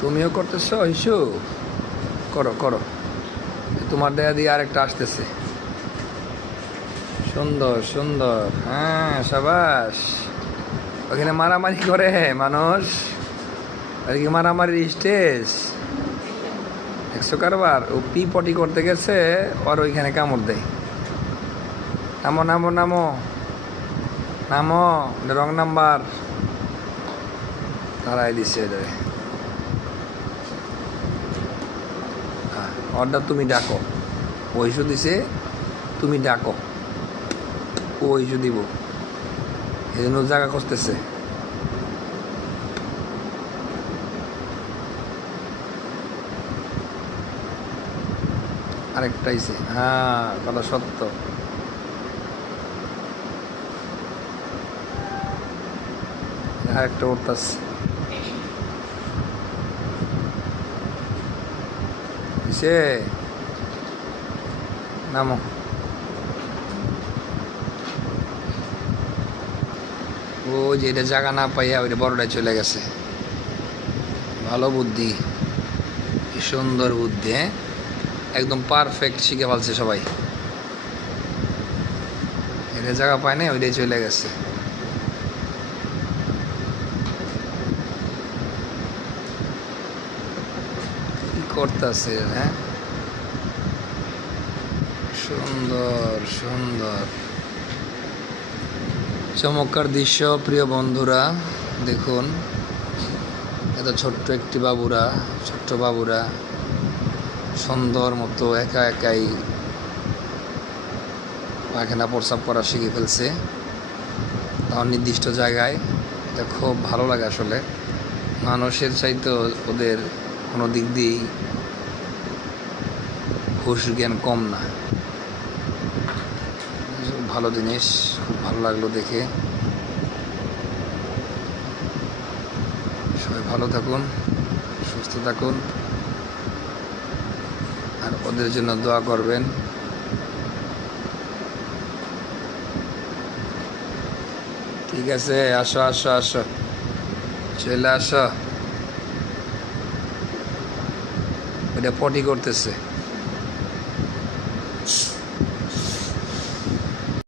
তুমিও করতেছ ইস্যু? করো করো, তোমার দেয়া দিয়ে আরেকটা আসতেছে। সুন্দর সুন্দর, হ্যাঁ সাবাস। ওখানে মারামারি করে মানুষ, আর কি মারামারির স্টেজ একশো কারবার। ও পি পটি করতে গেছে, আর ওইখানে কামড় দেয়। নামো নামো নামো নামো, রং নাম্বার তারাই দিচ্ছে এদের। অর্ডার তুমি ডাকো, ও ইস্যু দিছে, তুমি ডাকো, ও ইস্যু দিব, এই জন্য জায়গা খুঁজতেছে। আরেকটা আইছে, হ্যাঁ কথা সত্য। আরেকটা উঠতেছে, দিছে। নামো। ও যে এটা জায়গা না পাইয়া ওইটা বড়টায় চলে গেছে। ভালো বুদ্ধি, কি সুন্দর বুদ্ধি, হ্যাঁ একদম পারফেক্ট শিখে ফেলছে সবাই। এটা জায়গা পায় না, ওইটাই চলে গেছে। কি করতেছে, হ্যাঁ সুন্দর সুন্দর চমৎকার দৃশ্য। প্রিয় বন্ধুরা দেখুন, এত ছোট্ট একটি বাবুরা, ছোট্ট বাবুরা সুন্দর মতো একা একাই পায়খানা প্রস্রাব করা শিখে ফেলছে, তার নির্দিষ্ট জায়গায়। এটা খুব ভালো লাগে আসলে। মানুষের চাইতে ওদের কোনো দিক দিয়েই হুঁশ জ্ঞান কম না। ভালো জিনিস, খুব ভালো লাগলো দেখে। সবাই ভালো থাকুন, সুস্থ থাকুন, আর ওদের জন্য দোয়া করবেন। ঠিক আছে, আসো আসো আসো, চলে আসো। ওটা পটি করতেছে।